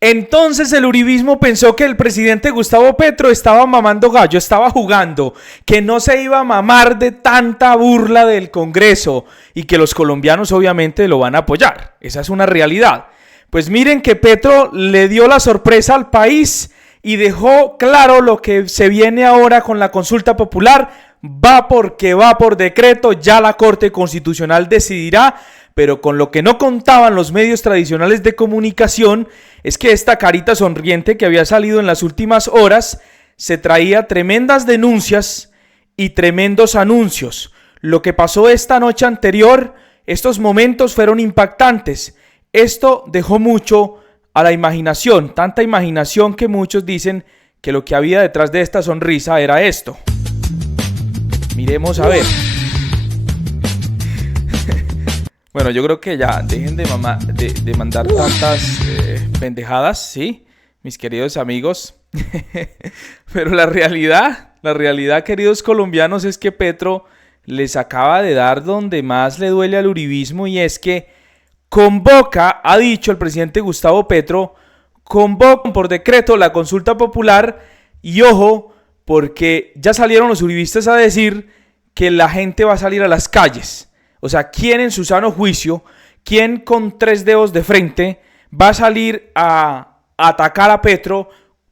Entonces el uribismo pensó que el presidente Gustavo Petro estaba mamando gallo, estaba jugando, que no se iba a mamar de tanta burla del Congreso y que los colombianos obviamente lo van a apoyar. Esa es una realidad. Pues miren que Petro le dio la sorpresa al país y dejó claro lo que se viene ahora con la consulta popular. Va porque va por decreto, ya la Corte Constitucional decidirá, pero con lo que no contaban los medios tradicionales de comunicación es que esta carita sonriente que había salido en las últimas horas se traía tremendas denuncias y tremendos anuncios. Lo que pasó esta noche anterior, estos momentos fueron impactantes. Esto dejó mucho a la imaginación, tanta imaginación que muchos dicen que lo que había detrás de esta sonrisa era esto. Miremos a ver. Bueno, yo creo que ya dejen de mandar tantas pendejadas, ¿sí? Mis queridos amigos. Pero la realidad, queridos colombianos, es que Petro les acaba de dar donde más le duele al uribismo, y es que convoca, ha dicho el presidente Gustavo Petro, convoca por decreto la consulta popular, y ojo, porque ya salieron los uribistas a decir que la gente va a salir a las calles. O sea, ¿quién en su sano juicio, quién con 3 dedos de frente va a salir a atacar a Petro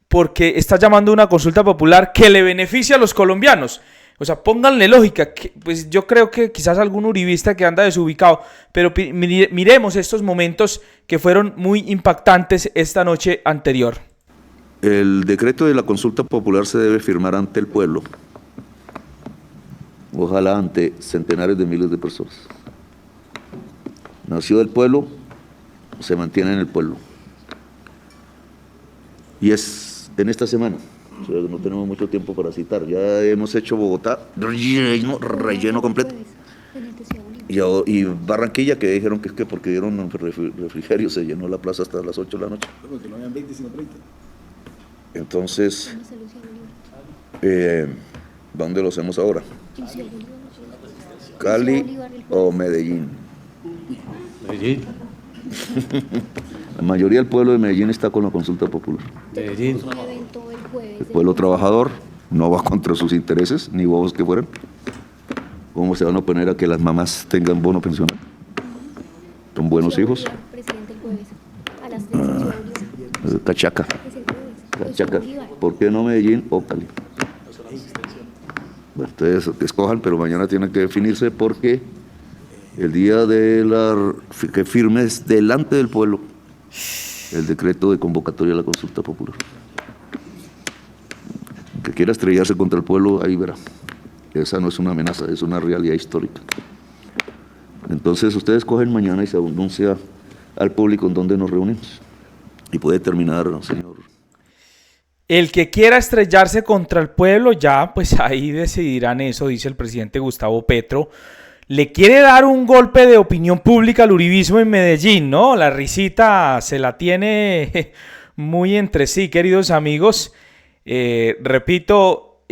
porque está llamando a una consulta popular que le beneficia a los colombianos? O sea, pónganle lógica, que, pues yo creo que quizás algún uribista que anda desubicado, pero miremos estos momentos que fueron muy impactantes esta noche anterior. El decreto de la consulta popular se debe firmar ante el pueblo, ojalá ante centenares de miles de personas. Nació del pueblo, se mantiene en el pueblo. Y es en esta semana, o sea, no tenemos mucho tiempo para citar. Ya hemos hecho Bogotá, relleno completo. Y Barranquilla, que dijeron que es que porque dieron refrigerio se llenó la plaza hasta las 8 de la noche. Porque no habían 20, sino 30. Entonces, ¿dónde lo hacemos ahora? ¿Cali o Medellín? Medellín. La mayoría del pueblo de Medellín está con la consulta popular. Medellín. El pueblo trabajador no va contra sus intereses, ni bobos que fueran. ¿Cómo se van a oponer a que las mamás tengan bono pensional? Son buenos hijos. Cachaca. Cachaca. ¿Por qué no Medellín o Cali? Bueno, ustedes escojan, pero mañana tienen que definirse, porque el día de que firmes delante del pueblo el decreto de convocatoria a la consulta popular. El que quiera estrellarse contra el pueblo, ahí verá. Esa no es una amenaza, es una realidad histórica. Entonces ustedes cogen mañana y se anuncia al público en dónde nos reunimos. Y puede terminar, señor. El que quiera estrellarse contra el pueblo, ya pues ahí decidirán eso, dice el presidente Gustavo Petro. Le quiere dar un golpe de opinión pública al uribismo en Medellín, ¿no? La risita se la tiene muy entre sí, queridos amigos. Repito,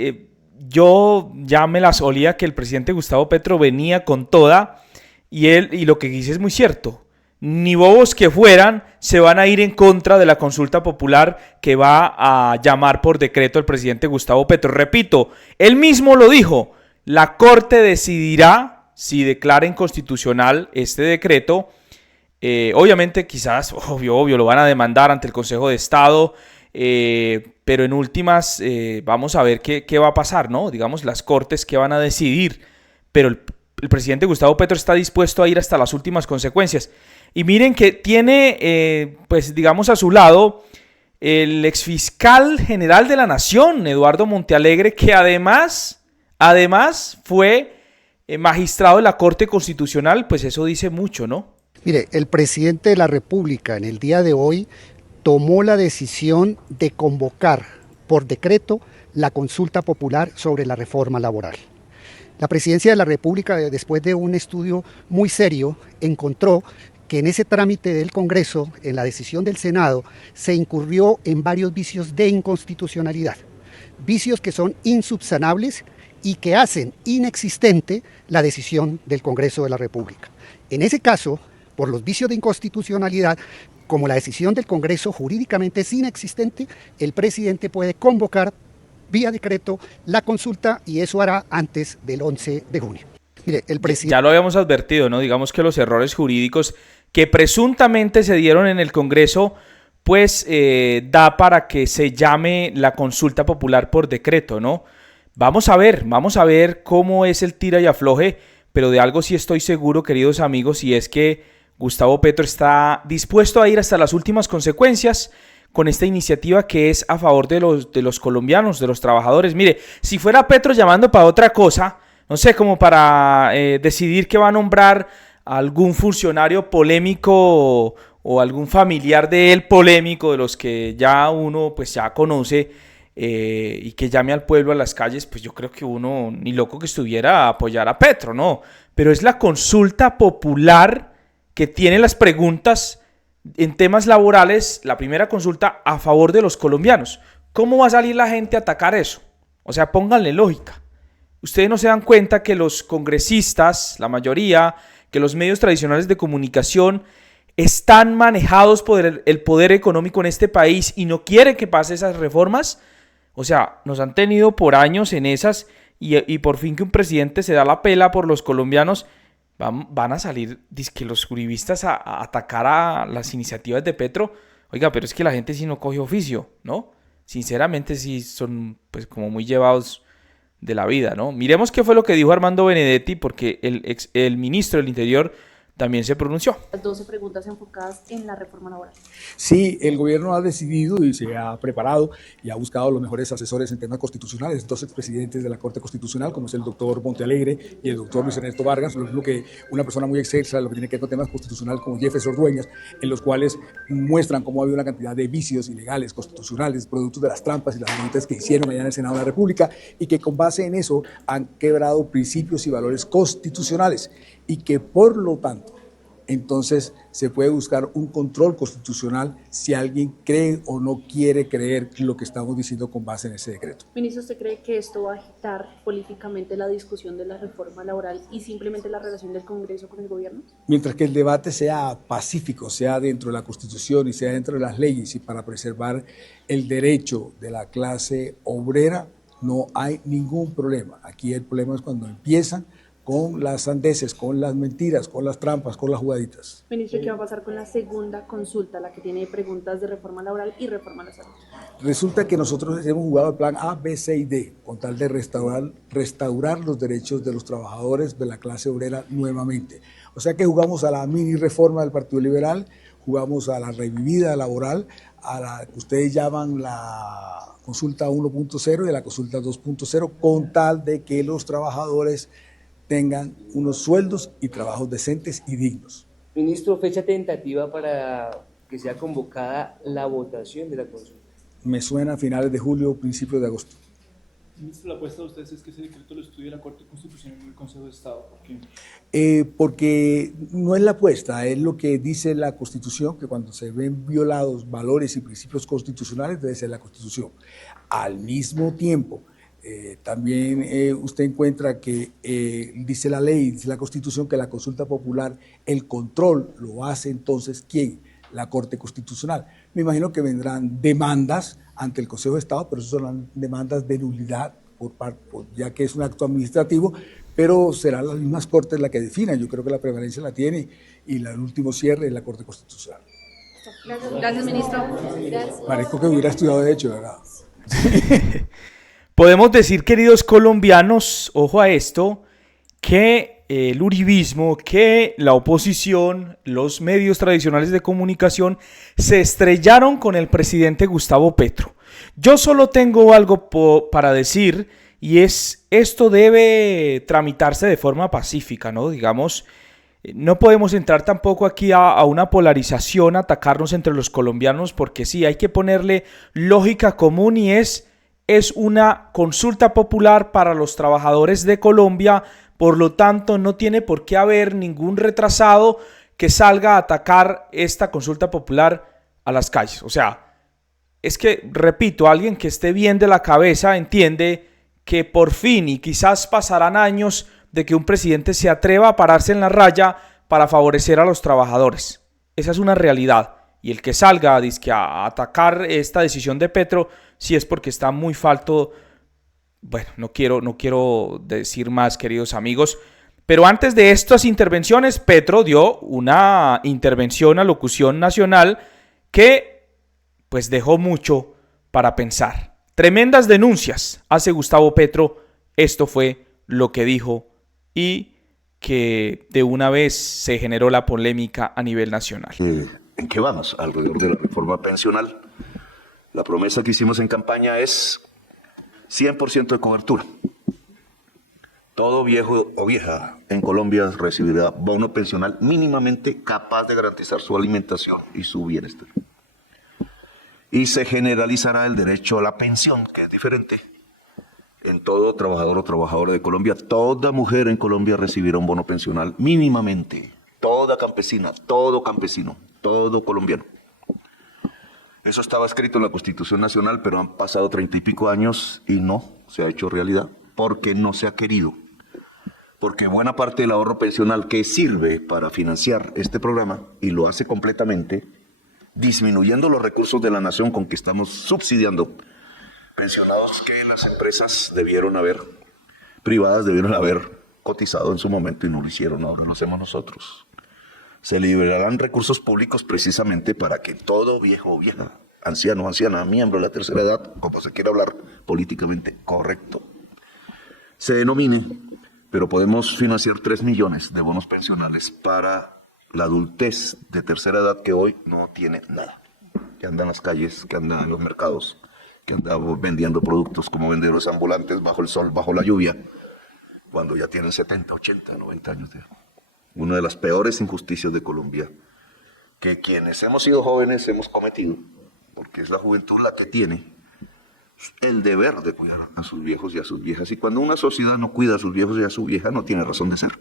yo ya me las olía que el presidente Gustavo Petro venía con toda, y lo que dice es muy cierto. Ni bobos que fueran se van a ir en contra de la consulta popular que va a llamar por decreto el presidente Gustavo Petro. Repito, él mismo lo dijo, la Corte decidirá si declara inconstitucional este decreto. Obviamente quizás, obvio, lo van a demandar ante el Consejo de Estado, pero en últimas vamos a ver qué va a pasar, ¿no? Digamos, las Cortes qué van a decidir, pero el presidente Gustavo Petro está dispuesto a ir hasta las últimas consecuencias. Y miren que tiene, pues digamos, a su lado el exfiscal general de la Nación, Eduardo Montealegre, que además fue magistrado de la Corte Constitucional. Pues eso dice mucho, ¿no? Mire, el presidente de la República en el día de hoy tomó la decisión de convocar por decreto la consulta popular sobre la reforma laboral. La Presidencia de la República, después de un estudio muy serio, encontró que en ese trámite del Congreso, en la decisión del Senado, se incurrió en varios vicios de inconstitucionalidad, vicios que son insubsanables y que hacen inexistente la decisión del Congreso de la República. En ese caso, por los vicios de inconstitucionalidad, como la decisión del Congreso jurídicamente es inexistente, el presidente puede convocar vía decreto la consulta y eso hará antes del 11 de junio. Mire, el presidente... Ya lo habíamos advertido, ¿no? Digamos que los errores jurídicos que presuntamente se dieron en el Congreso, pues da para que se llame la consulta popular por decreto, ¿no? Vamos a ver cómo es el tira y afloje, pero de algo sí estoy seguro, queridos amigos, y es que Gustavo Petro está dispuesto a ir hasta las últimas consecuencias con esta iniciativa que es a favor de los colombianos, de los trabajadores. Mire, si fuera Petro llamando para otra cosa, no sé, como para decidir que va a nombrar a algún funcionario polémico o algún familiar de él polémico, de los que ya uno pues ya conoce, y que llame al pueblo a las calles, pues yo creo que uno ni loco que estuviera a apoyar a Petro, ¿no? Pero es la consulta popular que tiene las preguntas en temas laborales, la primera consulta a favor de los colombianos. ¿Cómo va a salir la gente a atacar eso? O sea, pónganle lógica. Ustedes no se dan cuenta que los congresistas, la mayoría, que los medios tradicionales de comunicación están manejados por el poder económico en este país y no quieren que pase esas reformas. O sea, nos han tenido por años en esas y por fin que un presidente se da la pela por los colombianos, van a salir dizque los uribistas a atacar a las iniciativas de Petro. Oiga, pero es que la gente sí no coge oficio, ¿no? Sinceramente sí son pues como muy llevados de la vida, ¿no? Miremos qué fue lo que dijo Armando Benedetti, porque el ministro del Interior también se pronunció. Las 12 preguntas enfocadas en la reforma laboral. Sí, el gobierno ha decidido y se ha preparado y ha buscado los mejores asesores en temas constitucionales, dos expresidentes de la Corte Constitucional, como es el doctor Montealegre y el doctor Luis Ernesto Vargas, lo mismo que una persona muy excelsa, lo que tiene que ver con temas constitucionales como Jefferson Dueñas, en los cuales muestran cómo ha habido una cantidad de vicios ilegales, constitucionales, productos de las trampas y las medidas que hicieron allá en el Senado de la República y que con base en eso han quebrado principios y valores constitucionales y que por lo tanto entonces se puede buscar un control constitucional si alguien cree o no quiere creer lo que estamos diciendo con base en ese decreto. Ministro, ¿usted cree que esto va a agitar políticamente la discusión de la reforma laboral y simplemente la relación del Congreso con el gobierno? Mientras que el debate sea pacífico, sea dentro de la Constitución y sea dentro de las leyes y para preservar el derecho de la clase obrera, no hay ningún problema. Aquí el problema es cuando empiezan con las sandeces, con las mentiras, con las trampas, con las jugaditas. Ministro, ¿qué va a pasar con la segunda consulta, la que tiene preguntas de reforma laboral y reforma a la salud? Resulta que nosotros hemos jugado el plan A, B, C y D, con tal de restaurar los derechos de los trabajadores de la clase obrera nuevamente. O sea que jugamos a la mini reforma del Partido Liberal, jugamos a la revivida laboral, a la que ustedes llaman la consulta 1.0 y a la consulta 2.0, con tal de que los trabajadores tengan unos sueldos y trabajos decentes y dignos. Ministro, fecha tentativa para que sea convocada la votación de la consulta. Me suena a finales de julio, principios de agosto. Ministro, la apuesta de ustedes es que ese decreto lo estudie la Corte Constitucional y el Consejo de Estado. ¿Por qué? Porque no es la apuesta, es lo que dice la Constitución, que cuando se ven violados valores y principios constitucionales debe ser la Constitución. Al mismo tiempo, también usted encuentra que dice la ley, dice la Constitución, que la consulta popular, el control lo hace entonces ¿quién? La Corte Constitucional. Me imagino que vendrán demandas ante el Consejo de Estado, pero eso son demandas de nulidad, ya que es un acto administrativo, pero serán las mismas Cortes las que definan. Yo creo que la prevalencia la tiene y el último cierre es la Corte Constitucional. Gracias, ministro. Gracias. Parezco que hubiera estudiado Derecho, ¿verdad? Podemos decir, queridos colombianos, ojo a esto, que el uribismo, que la oposición, los medios tradicionales de comunicación se estrellaron con el presidente Gustavo Petro. Yo solo tengo algo para decir y es, esto debe tramitarse de forma pacífica, ¿no? Digamos, no podemos entrar tampoco aquí a una polarización, atacarnos entre los colombianos, porque sí, hay que ponerle lógica común y es una consulta popular para los trabajadores de Colombia, por lo tanto no tiene por qué haber ningún retrasado que salga a atacar esta consulta popular a las calles. O sea, es que, repito, alguien que esté bien de la cabeza entiende que por fin, y quizás pasarán años, de que un presidente se atreva a pararse en la raya para favorecer a los trabajadores. Esa es una realidad. y el que salga dizque a atacar esta decisión de Petro, sí es porque está muy falto. Bueno, no quiero decir más, queridos amigos, pero antes de estas intervenciones, Petro dio una intervención a Locución Nacional que pues dejó mucho para pensar. Tremendas denuncias hace Gustavo Petro, esto fue lo que dijo y que de una vez se generó la polémica a nivel nacional. ¿En qué vamos? Alrededor de la reforma pensional. La promesa que hicimos en campaña es 100% de cobertura. Todo viejo o vieja en Colombia recibirá bono pensional mínimamente capaz de garantizar su alimentación y su bienestar. Y se generalizará el derecho a la pensión, que es diferente, en todo trabajador o trabajadora de Colombia. Toda mujer en Colombia recibirá un bono pensional mínimamente. Toda campesina, todo campesino, todo colombiano. Eso estaba escrito en la Constitución Nacional, pero han pasado 30 y pico años y no se ha hecho realidad porque no se ha querido. Porque buena parte del ahorro pensional que sirve para financiar este programa, y lo hace completamente, disminuyendo los recursos de la nación con que estamos subsidiando pensionados que las empresas privadas debieron haber cotizado en su momento y no lo hicieron, ahora lo hacemos nosotros. Se liberarán recursos públicos precisamente para que todo viejo o vieja, anciano o anciana, miembro de la tercera edad, como se quiera hablar políticamente correcto, se denomine, pero podemos financiar 3 millones de bonos pensionales para la adultez de tercera edad que hoy no tiene nada, que anda en las calles, que anda en los mercados, que anda vendiendo productos como vendedores ambulantes bajo el sol, bajo la lluvia, cuando ya tienen 70, 80, 90 años de edad. Una de las peores injusticias de Colombia, que quienes hemos sido jóvenes hemos cometido, porque es la juventud la que tiene el deber de cuidar a sus viejos y a sus viejas. Y cuando una sociedad no cuida a sus viejos y a su vieja, no tiene razón de ser,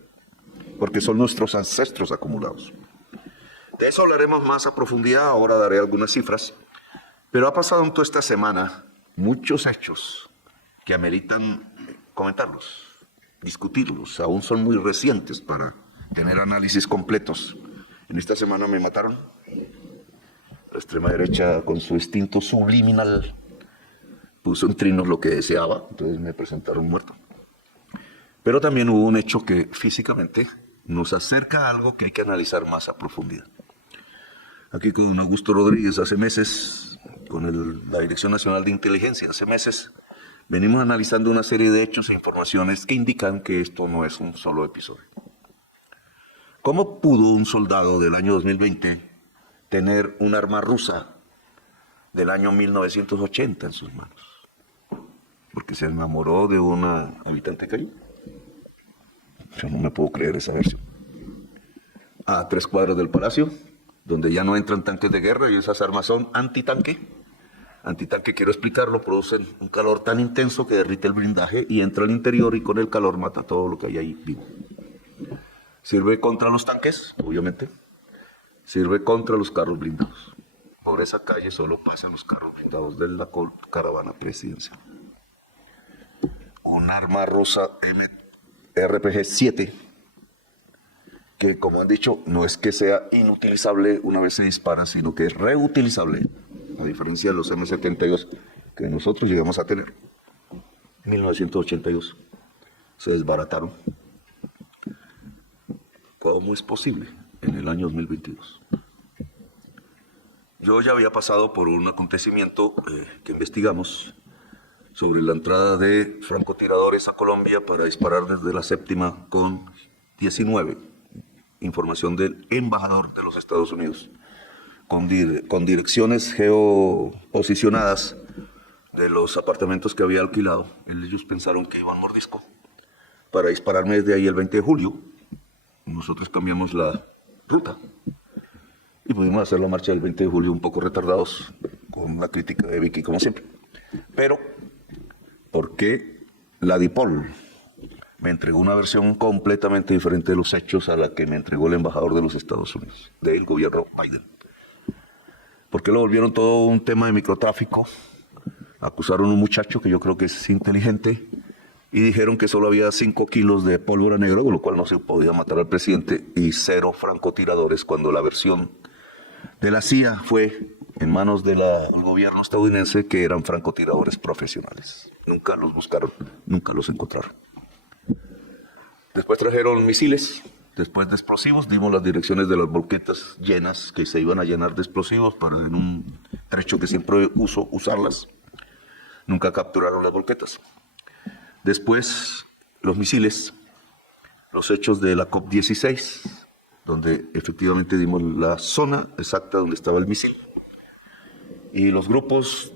porque son nuestros ancestros acumulados. De eso hablaremos más a profundidad, ahora daré algunas cifras, pero ha pasado en toda esta semana muchos hechos que ameritan comentarlos, discutirlos, aún son muy recientes para tener análisis completos. En esta semana me mataron. La extrema derecha, con su instinto subliminal, puso en trinos lo que deseaba, entonces me presentaron muerto. Pero también hubo un hecho que físicamente nos acerca a algo que hay que analizar más a profundidad. Aquí con Augusto Rodríguez hace meses, con la Dirección Nacional de Inteligencia hace meses, venimos analizando una serie de hechos e informaciones que indican que esto no es un solo episodio. ¿Cómo pudo un soldado del año 2020 tener un arma rusa del año 1980 en sus manos? Porque se enamoró de una habitante calle. Yo no me puedo creer esa versión. A 3 cuadras del Palacio, donde ya no entran tanques de guerra y esas armas son antitanque. Antitanque, quiero explicarlo, producen un calor tan intenso que derrite el blindaje y entra al interior y con el calor mata todo lo que hay ahí vivo. Sirve contra los tanques, obviamente. Sirve contra los carros blindados. Por esa calle solo pasan los carros blindados de la caravana presidencial. Un arma rusa RPG-7, que como han dicho, no es que sea inutilizable una vez se dispara, sino que es reutilizable, a diferencia de los M72 que nosotros llegamos a tener. En 1982 se desbarataron. ¿Cómo es posible en el año 2022? Yo ya había pasado por un acontecimiento que investigamos sobre la entrada de francotiradores a Colombia para disparar desde la séptima con 19. Información del embajador de los Estados Unidos, con direcciones geoposicionadas de los apartamentos que había alquilado. Ellos pensaron que iban mordisco para dispararme desde ahí el 20 de julio. Nosotros cambiamos la ruta y pudimos hacer la marcha del 20 de julio un poco retardados, con la crítica de Vicky como siempre. Pero, ¿por qué la DIPOL me entregó una versión completamente diferente de los hechos a la que me entregó el embajador de los Estados Unidos, del gobierno Biden? ¿Por qué lo volvieron todo un tema de microtráfico? Acusaron a un muchacho que yo creo que es inteligente y dijeron que solo había 5 kilos de pólvora negra, con lo cual no se podía matar al presidente, y 0 francotiradores, cuando la versión de la CIA fue en manos del gobierno estadounidense, que eran francotiradores profesionales. Nunca los buscaron, nunca los encontraron. Después trajeron misiles, después de explosivos, dimos las direcciones de las volquetas llenas, que se iban a llenar de explosivos para en un trecho que siempre uso, usarlas. Nunca capturaron las volquetas. Después, los misiles, los hechos de la COP16, donde efectivamente dimos la zona exacta donde estaba el misil. Y los grupos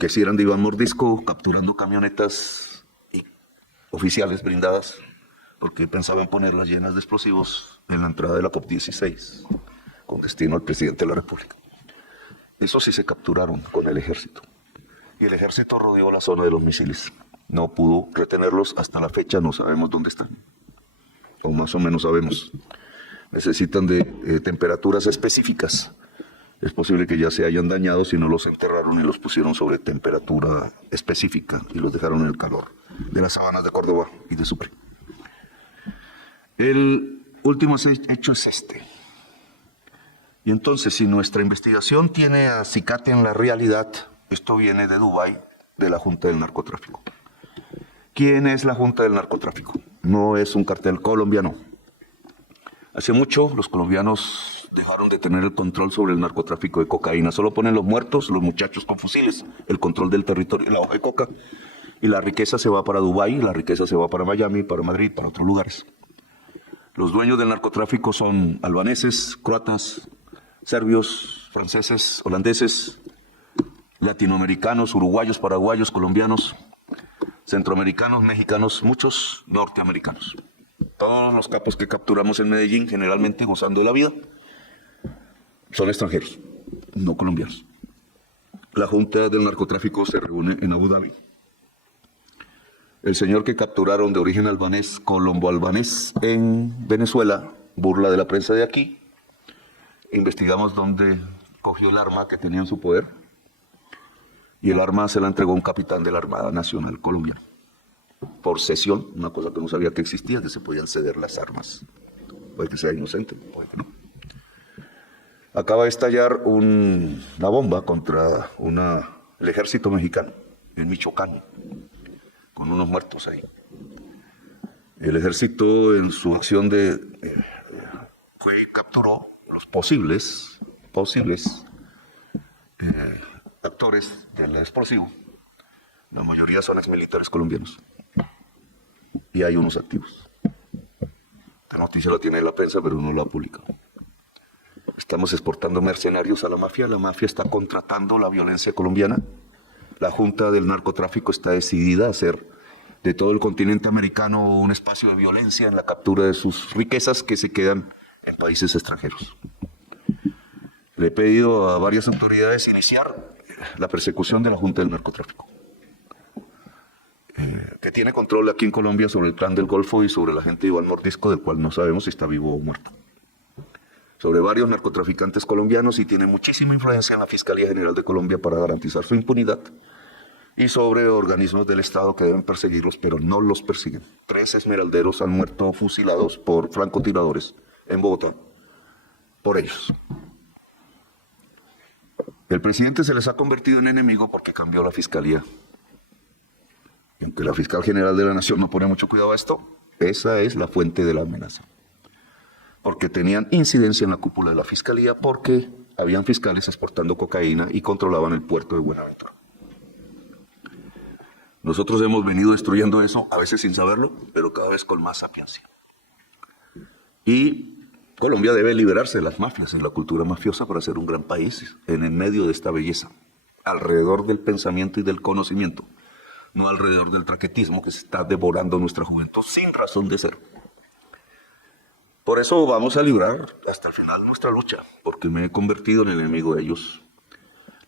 que sí eran de Iván Mordisco, capturando camionetas oficiales blindadas, porque pensaban ponerlas llenas de explosivos en la entrada de la COP16, con destino al presidente de la República. Eso sí se capturaron con el ejército. Y el ejército rodeó la zona de los misiles. No pudo retenerlos, hasta la fecha no sabemos dónde están. O más o menos sabemos. Necesitan de temperaturas específicas. Es posible que ya se hayan dañado si no los enterraron y los pusieron sobre temperatura específica y los dejaron en el calor de las sabanas de Córdoba y de Sucre. El último hecho es este. Y entonces, si nuestra investigación tiene acicate en la realidad, esto viene de Dubái, de la Junta del Narcotráfico. ¿Quién es la Junta del Narcotráfico? No es un cartel colombiano. Hace mucho los colombianos dejaron de tener el control sobre el narcotráfico de cocaína. Solo ponen los muertos, los muchachos con fusiles, el control del territorio, la hoja de coca. Y la riqueza se va para Dubái, la riqueza se va para Miami, para Madrid, para otros lugares. Los dueños del narcotráfico son albaneses, croatas, serbios, franceses, holandeses, latinoamericanos, uruguayos, paraguayos, colombianos, centroamericanos, mexicanos, muchos norteamericanos. Todos los capos que capturamos en Medellín, generalmente gozando de la vida, son extranjeros, no colombianos. La Junta del Narcotráfico se reúne en Abu Dhabi. El señor que capturaron de origen albanés, colombo-albanés, en Venezuela, burla de la prensa de aquí. Investigamos dónde cogió el arma que tenía en su poder. Y el arma se la entregó un capitán de la Armada Nacional Colombiana. Por cesión, una cosa que no sabía que existía, que se podían ceder las armas. Puede que sea inocente, puede que no. Acaba de estallar una bomba contra el ejército mexicano en Michoacán, con unos muertos ahí. El ejército, en su acción fue y capturó los posibles actores del explosivo. La mayoría son exmilitares colombianos. Y hay unos activos. La noticia la tiene la prensa, pero no la publica. Estamos exportando mercenarios a la mafia está contratando la violencia colombiana. La Junta del Narcotráfico está decidida a hacer de todo el continente americano un espacio de violencia en la captura de sus riquezas que se quedan en países extranjeros. Le he pedido a varias autoridades iniciar la persecución de la Junta del Narcotráfico, que tiene control aquí en Colombia sobre el Clan del Golfo y sobre la gente de Iván Mordisco, del cual no sabemos si está vivo o muerto. Sobre varios narcotraficantes colombianos y tiene muchísima influencia en la Fiscalía General de Colombia para garantizar su impunidad, y sobre organismos del Estado que deben perseguirlos, pero no los persiguen. 3 esmeralderos han muerto fusilados por francotiradores en Bogotá, por ellos. El presidente se les ha convertido en enemigo porque cambió la Fiscalía. Y aunque la Fiscal General de la Nación no pone mucho cuidado a esto, esa es la fuente de la amenaza. Porque tenían incidencia en la cúpula de la Fiscalía, porque habían fiscales exportando cocaína y controlaban el puerto de Buenaventura. Nosotros hemos venido destruyendo eso, a veces sin saberlo, pero cada vez con más sapiencia. Y Colombia debe liberarse de las mafias, de la cultura mafiosa, para ser un gran país en el medio de esta belleza, alrededor del pensamiento y del conocimiento, no alrededor del traquetismo que se está devorando nuestra juventud sin razón de ser. Por eso vamos a librar hasta el final nuestra lucha, porque me he convertido en enemigo de ellos.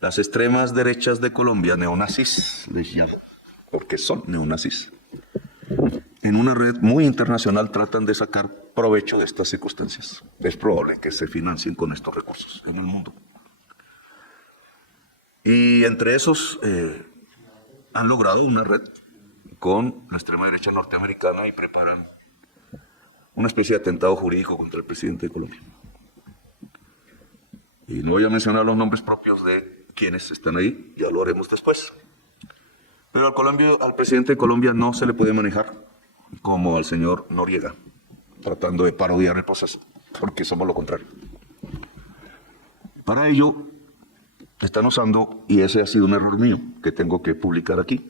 Las extremas derechas de Colombia, neonazis, les llamo, porque son neonazis. En una red muy internacional tratan de sacar provecho de estas circunstancias. Es probable que se financien con estos recursos en el mundo. Y entre esos han logrado una red con la extrema derecha norteamericana y preparan una especie de atentado jurídico contra el presidente de Colombia. Y no voy a mencionar los nombres propios de quienes están ahí, ya lo haremos después. Pero al presidente de Colombia no se le puede manejar como al señor Noriega, tratando de parodiar el proceso, porque somos lo contrario. Para ello, están usando, y ese ha sido un error mío, que tengo que publicar aquí,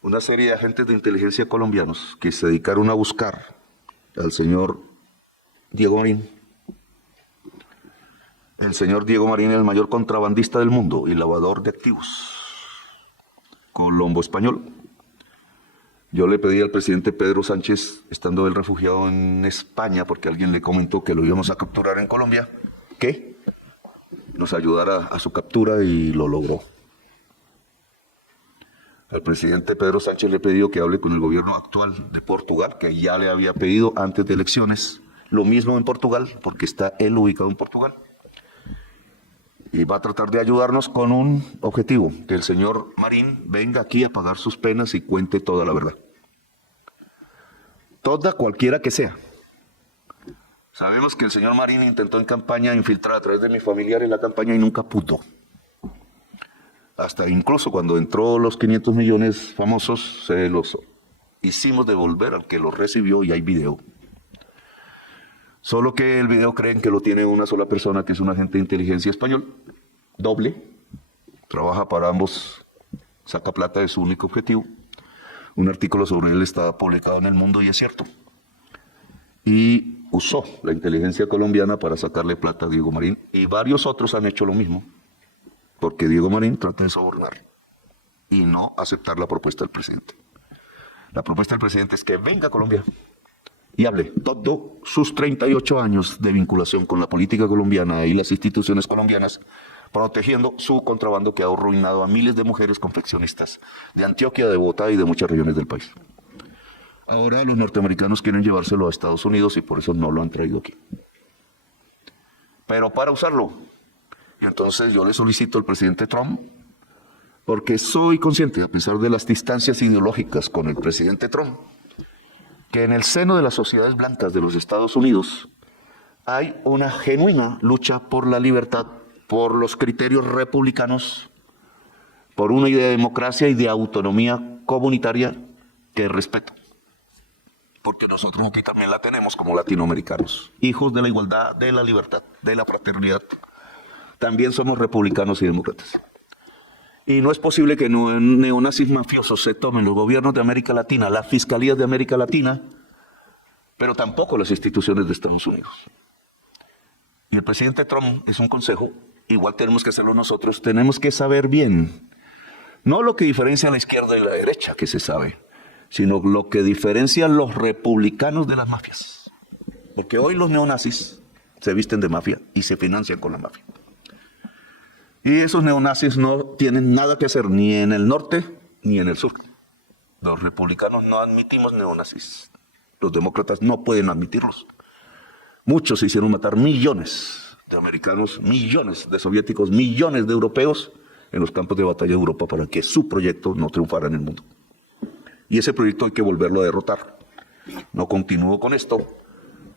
una serie de agentes de inteligencia colombianos que se dedicaron a buscar al señor Diego Marín. El señor Diego Marín es el mayor contrabandista del mundo y lavador de activos, colombo español. Yo le pedí al presidente Pedro Sánchez, estando él refugiado en España, porque alguien le comentó que lo íbamos a capturar en Colombia, que nos ayudara a su captura, y lo logró. Al presidente Pedro Sánchez le he pedido que hable con el gobierno actual de Portugal, que ya le había pedido antes de elecciones, lo mismo en Portugal, porque está él ubicado en Portugal. Y va a tratar de ayudarnos con un objetivo, que el señor Marín venga aquí a pagar sus penas y cuente toda la verdad. Toda, cualquiera que sea. Sabemos que el señor Marín intentó en campaña infiltrar a través de mis familiares la campaña y nunca pudo. Hasta incluso cuando entró los 500 millones famosos, se los hicimos devolver al que los recibió, y hay video. Solo que el video creen que lo tiene una sola persona, que es un agente de inteligencia español, doble, trabaja para ambos, saca plata, de su único objetivo. Un artículo sobre él está publicado en El Mundo y es cierto. Y usó la inteligencia colombiana para sacarle plata a Diego Marín, y varios otros han hecho lo mismo, porque Diego Marín trata de sobornar y no aceptar la propuesta del presidente. La propuesta del presidente es que venga a Colombia y hable todos sus 38 años de vinculación con la política colombiana y las instituciones colombianas, protegiendo su contrabando que ha arruinado a miles de mujeres confeccionistas de Antioquia, de Bogotá y de muchas regiones del país. Ahora los norteamericanos quieren llevárselo a Estados Unidos y por eso no lo han traído aquí. Pero para usarlo. Y entonces yo le solicito al presidente Trump, porque soy consciente, a pesar de las distancias ideológicas con el presidente Trump, que en el seno de las sociedades blancas de los Estados Unidos hay una genuina lucha por la libertad, por los criterios republicanos, por una idea de democracia y de autonomía comunitaria que respeto. Porque nosotros aquí también la tenemos como latinoamericanos, hijos de la igualdad, de la libertad, de la fraternidad. También somos republicanos y demócratas. Y no es posible que neonazis mafiosos se tomen los gobiernos de América Latina, las fiscalías de América Latina, pero tampoco las instituciones de Estados Unidos. Y el presidente Trump es un consejo, igual tenemos que hacerlo nosotros, tenemos que saber bien, no lo que diferencia a la izquierda y la derecha, que se sabe, sino lo que diferencia a los republicanos de las mafias. Porque hoy los neonazis se visten de mafia y se financian con la mafia. Y esos neonazis no tienen nada que hacer ni en el norte ni en el sur. Los republicanos no admitimos neonazis. Los demócratas no pueden admitirlos. Muchos hicieron matar millones de americanos, millones de soviéticos, millones de europeos en los campos de batalla de Europa para que su proyecto no triunfara en el mundo. Y ese proyecto hay que volverlo a derrotar. No continúo con esto.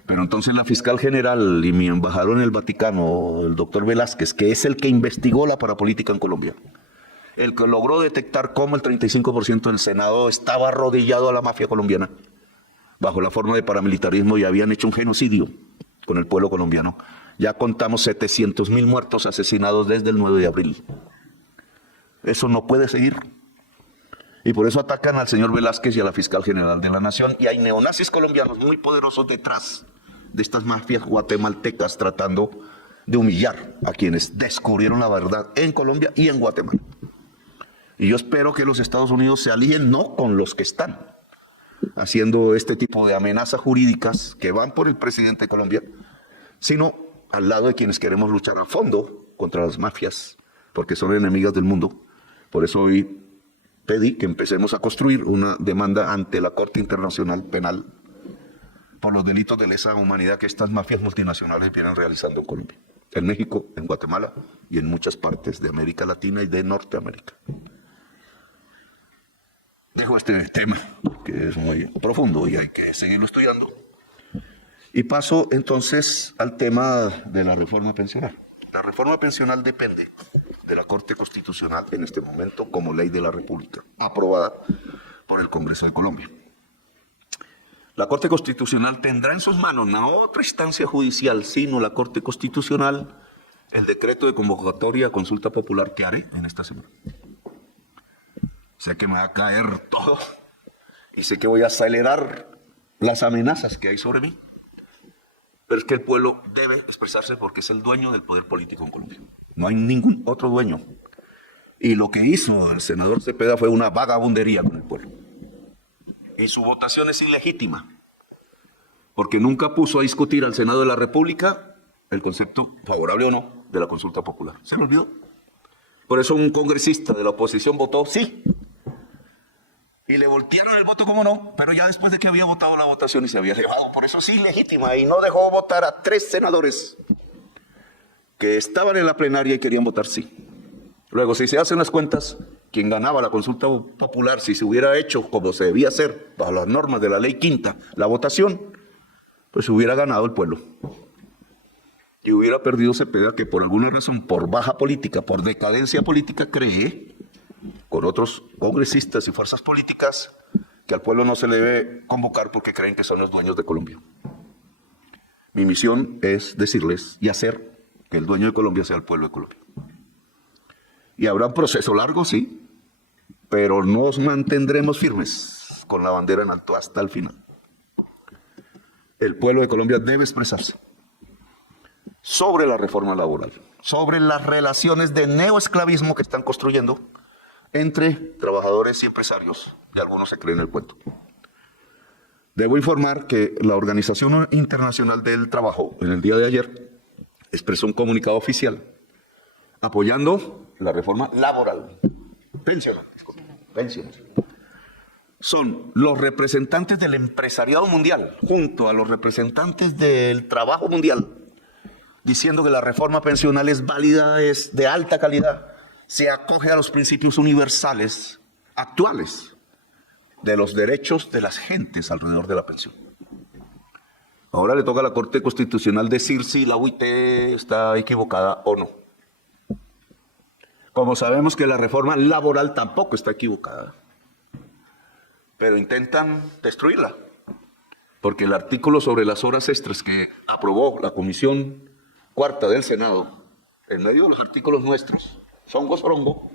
Pero entonces la fiscal general y mi embajador en el Vaticano, el doctor Velázquez, que es el que investigó la parapolítica en Colombia, el que logró detectar cómo el 35% del Senado estaba arrodillado a la mafia colombiana, bajo la forma de paramilitarismo, y habían hecho un genocidio con el pueblo colombiano. Ya contamos 700,000 muertos asesinados desde el 9 de abril. Eso no puede seguir. Y por eso atacan al señor Velázquez y a la fiscal general de la Nación, y hay neonazis colombianos muy poderosos detrás de estas mafias guatemaltecas tratando de humillar a quienes descubrieron la verdad en Colombia y en Guatemala. Y yo espero que los Estados Unidos se alíen no con los que están haciendo este tipo de amenazas jurídicas que van por el presidente de Colombia, sino al lado de quienes queremos luchar a fondo contra las mafias, porque son enemigas del mundo. Por eso hoy pedí que empecemos a construir una demanda ante la Corte Internacional Penal por los delitos de lesa humanidad que estas mafias multinacionales vienen realizando en Colombia, en México, en Guatemala y en muchas partes de América Latina y de Norteamérica. Dejo este tema, que es muy profundo y hay que seguirlo estudiando. Y paso entonces al tema de la reforma pensional. La reforma pensional depende de la Corte Constitucional en este momento como ley de la República, aprobada por el Congreso de Colombia. La Corte Constitucional tendrá en sus manos, no otra instancia judicial, sino la Corte Constitucional, el decreto de convocatoria a consulta popular que haré en esta semana. Sé que me va a caer todo y sé que voy a acelerar las amenazas que hay sobre mí. Pero es que el pueblo debe expresarse porque es el dueño del poder político en Colombia. No hay ningún otro dueño. Y lo que hizo el senador Cepeda fue una vagabundería con el pueblo. Y su votación es ilegítima, porque nunca puso a discutir al Senado de la República el concepto, favorable o no, de la consulta popular. Se me olvidó. Por eso un congresista de la oposición votó sí. Y le voltearon el voto, como no, pero ya después de que había votado la votación y se había elevado, por eso sí legítima, y no dejó votar a 3 senadores que estaban en la plenaria y querían votar sí. Luego, si se hacen las cuentas, quien ganaba la consulta popular, si se hubiera hecho como se debía hacer, bajo las normas de la ley quinta, la votación, pues hubiera ganado el pueblo. Y hubiera perdido Cepeda, que por alguna razón, por baja política, por decadencia política, cree, con otros congresistas y fuerzas políticas, que al pueblo no se le debe convocar porque creen que son los dueños de Colombia. Mi misión es decirles y hacer que el dueño de Colombia sea el pueblo de Colombia. Y habrá un proceso largo, sí, pero nos mantendremos firmes con la bandera en alto hasta el final. El pueblo de Colombia debe expresarse sobre la reforma laboral, sobre las relaciones de neoesclavismo que están construyendo entre trabajadores y empresarios, y algunos se creen el cuento. Debo informar que la Organización Internacional del Trabajo, en el día de ayer, expresó un comunicado oficial apoyando la reforma laboral, pensional. Son los representantes del empresariado mundial, junto a los representantes del trabajo mundial, diciendo que la reforma pensional es válida, es de alta calidad, se acoge a los principios universales actuales de los derechos de las gentes alrededor de la pensión. Ahora le toca a la Corte Constitucional decir si la UIT está equivocada o no. Como sabemos que la reforma laboral tampoco está equivocada, pero intentan destruirla, porque el artículo sobre las horas extras que aprobó la Comisión Cuarta del Senado, en medio de los artículos nuestros, songo,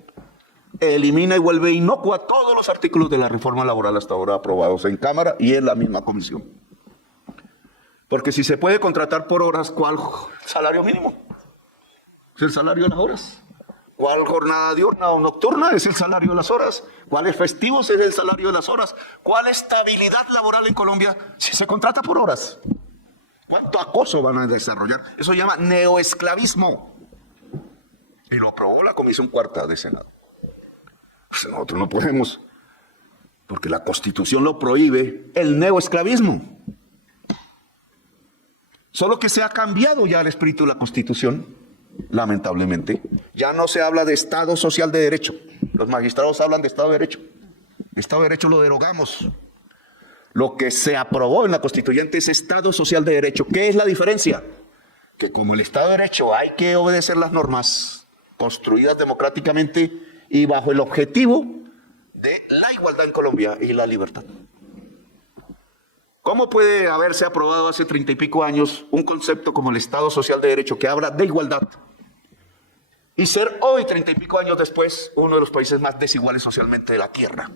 elimina y vuelve inocua todos los artículos de la reforma laboral hasta ahora aprobados en Cámara y en la misma comisión. Porque si se puede contratar por horas, ¿cuál salario mínimo? Es el salario de las horas. ¿Cuál jornada diurna o nocturna? Es el salario de las horas. ¿Cuáles festivos? Es el salario de las horas. ¿Cuál estabilidad laboral en Colombia si se contrata por horas? ¿Cuánto acoso van a desarrollar? Eso se llama neoesclavismo. Y lo aprobó la Comisión Cuarta del Senado. Pues nosotros no podemos, porque la Constitución lo prohíbe, el neoesclavismo. Solo que se ha cambiado ya el espíritu de la Constitución, lamentablemente. Ya no se habla de Estado social de derecho. Los magistrados hablan de Estado de derecho. Estado de derecho lo derogamos. Lo que se aprobó en la Constituyente es Estado social de derecho. ¿Qué es la diferencia? Que como el Estado de derecho hay que obedecer las normas construidas democráticamente y bajo el objetivo de la igualdad en Colombia y la libertad. ¿Cómo puede haberse aprobado hace 30 y pico años un concepto como el Estado social de derecho que habla de igualdad y ser hoy, 30 y pico años después, uno de los países más desiguales socialmente de la tierra?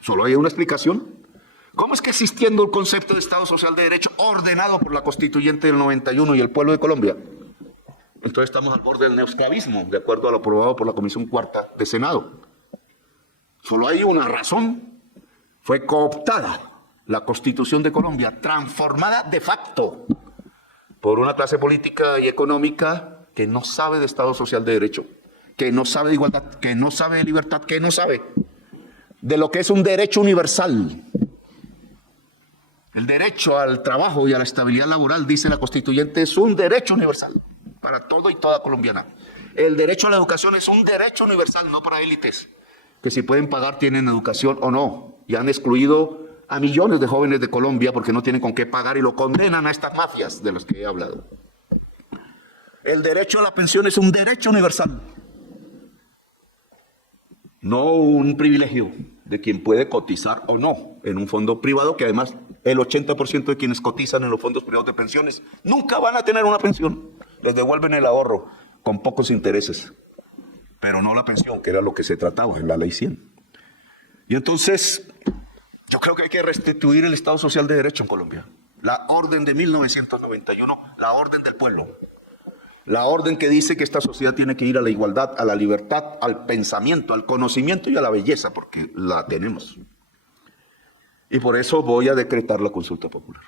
Solo hay una explicación. ¿Cómo es que existiendo el concepto de Estado social de derecho ordenado por la Constituyente del 91 y el pueblo de Colombia, entonces estamos al borde del neoesclavismo, de acuerdo a lo aprobado por la Comisión Cuarta del Senado? Solo hay una razón. Fue cooptada la Constitución de Colombia, transformada de facto por una clase política y económica que no sabe de Estado social de derecho, que no sabe de igualdad, que no sabe de libertad, que no sabe de lo que es un derecho universal. El derecho al trabajo y a la estabilidad laboral, dice la Constituyente, es un derecho universal para todo y toda colombiana. El derecho a la educación es un derecho universal, no para élites, que si pueden pagar tienen educación o no. Y han excluido a millones de jóvenes de Colombia porque no tienen con qué pagar y lo condenan a estas mafias de las que he hablado. El derecho a la pensión es un derecho universal, no un privilegio de quien puede cotizar o no en un fondo privado, que además el 80% de quienes cotizan en los fondos privados de pensiones nunca van a tener una pensión. Les devuelven el ahorro con pocos intereses, pero no la pensión, que era lo que se trataba en la Ley 100. Y entonces, yo creo que hay que restituir el Estado Social de Derecho en Colombia. La orden de 1991, la orden del pueblo. La orden que dice que esta sociedad tiene que ir a la igualdad, a la libertad, al pensamiento, al conocimiento y a la belleza, porque la tenemos. Y por eso voy a decretar la consulta popular.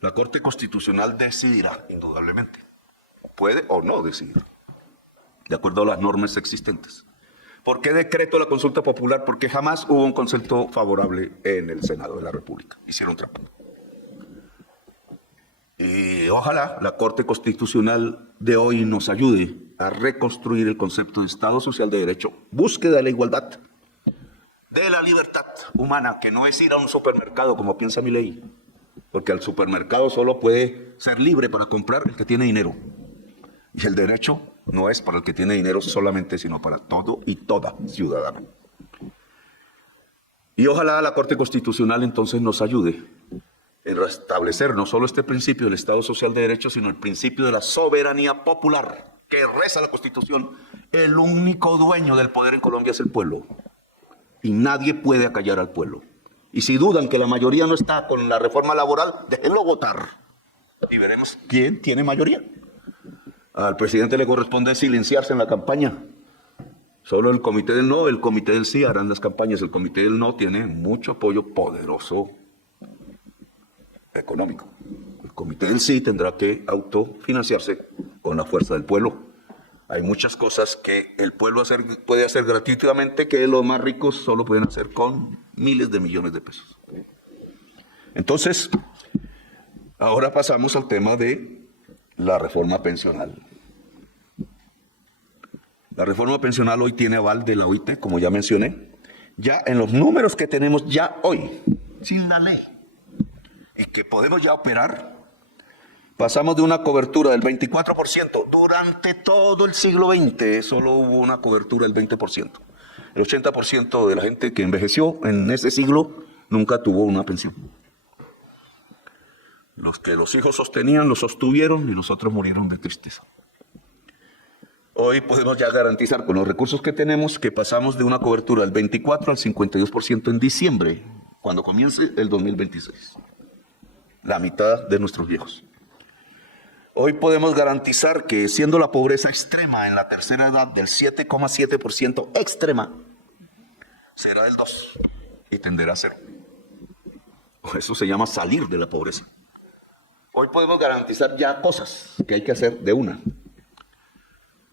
La Corte Constitucional decidirá, indudablemente. Puede o no decidir, de acuerdo a las normas existentes. ¿Por qué decreto la consulta popular? Porque jamás hubo un concepto favorable en el Senado de la República. Hicieron trampa. Y ojalá la Corte Constitucional de hoy nos ayude a reconstruir el concepto de Estado Social de Derecho, búsqueda de la igualdad, de la libertad humana, que no es ir a un supermercado como piensa mi ley, porque al supermercado solo puede ser libre para comprar el que tiene dinero. Y el derecho no es para el que tiene dinero solamente, sino para todo y toda ciudadano. Y ojalá la Corte Constitucional entonces nos ayude en restablecer no solo este principio del Estado Social de Derecho, sino el principio de la soberanía popular, que reza la Constitución. El único dueño del poder en Colombia es el pueblo, y nadie puede acallar al pueblo. Y si dudan que la mayoría no está con la reforma laboral, déjenlo votar, y veremos quién tiene mayoría. Al presidente le corresponde silenciarse en la campaña. Solo el comité del no, el comité del sí harán las campañas. El comité del no tiene mucho apoyo poderoso económico. El comité del sí tendrá que autofinanciarse con la fuerza del pueblo. Hay muchas cosas que el pueblo puede hacer gratuitamente que los más ricos solo pueden hacer con miles de millones de pesos. Entonces, ahora pasamos al tema de la reforma pensional. La reforma pensional hoy tiene aval de la OIT, como ya mencioné, ya en los números que tenemos ya hoy, sin la ley, y que podemos ya operar. Pasamos de una cobertura del 24%. Durante todo el siglo XX solo hubo una cobertura del 20%. El 80% de la gente que envejeció en ese siglo nunca tuvo una pensión. Los que los hijos sostenían, los sostuvieron y los otros murieron de tristeza. Hoy podemos ya garantizar con los recursos que tenemos que pasamos de una cobertura del 24 al 52% en diciembre, cuando comience el 2026. La mitad de nuestros viejos. Hoy podemos garantizar que siendo la pobreza extrema en la tercera edad del 7,7% extrema, será del 2% y tenderá a 0. Eso se llama salir de la pobreza. Hoy podemos garantizar ya cosas que hay que hacer de una.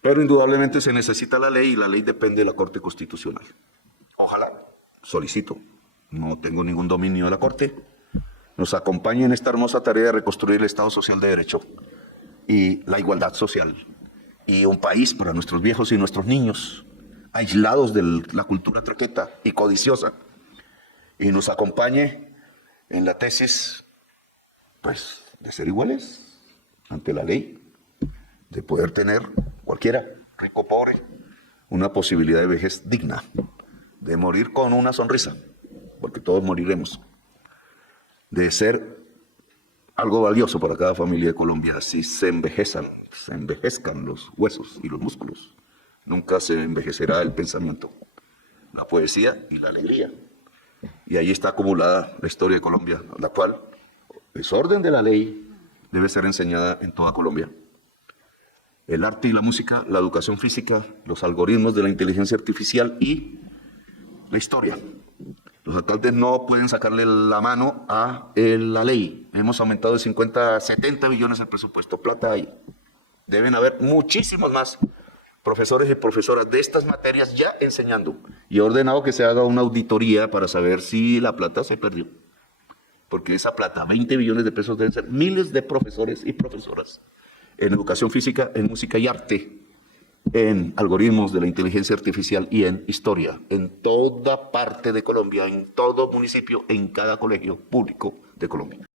Pero indudablemente se necesita la ley y la ley depende de la Corte Constitucional. Ojalá, solicito, no tengo ningún dominio de la Corte, nos acompañe en esta hermosa tarea de reconstruir el Estado Social de Derecho y la igualdad social y un país para nuestros viejos y nuestros niños aislados de la cultura traqueta y codiciosa, y nos acompañe en la tesis pues de ser iguales ante la ley, de poder tener cualquiera, rico o pobre, una posibilidad de vejez digna, de morir con una sonrisa, porque todos moriremos, de ser algo valioso para cada familia de Colombia. Si se envejezcan los huesos y los músculos, nunca se envejecerá el pensamiento, la poesía y la alegría. Y ahí está acumulada la historia de Colombia, la cual es orden de la ley, debe ser enseñada en toda Colombia. El arte y la música, la educación física, los algoritmos de la inteligencia artificial y la historia. Los alcaldes no pueden sacarle la mano a la ley. Hemos aumentado de 50 a 70 billones el presupuesto. Plata hay. Deben haber muchísimos más profesores y profesoras de estas materias ya enseñando. Y he ordenado que se haga una auditoría para saber si la plata se perdió. Porque esa plata, 20 billones de pesos, deben ser miles de profesores y profesoras en educación física, en música y arte, en algoritmos de la inteligencia artificial y en historia, en toda parte de Colombia, en todo municipio, en cada colegio público de Colombia.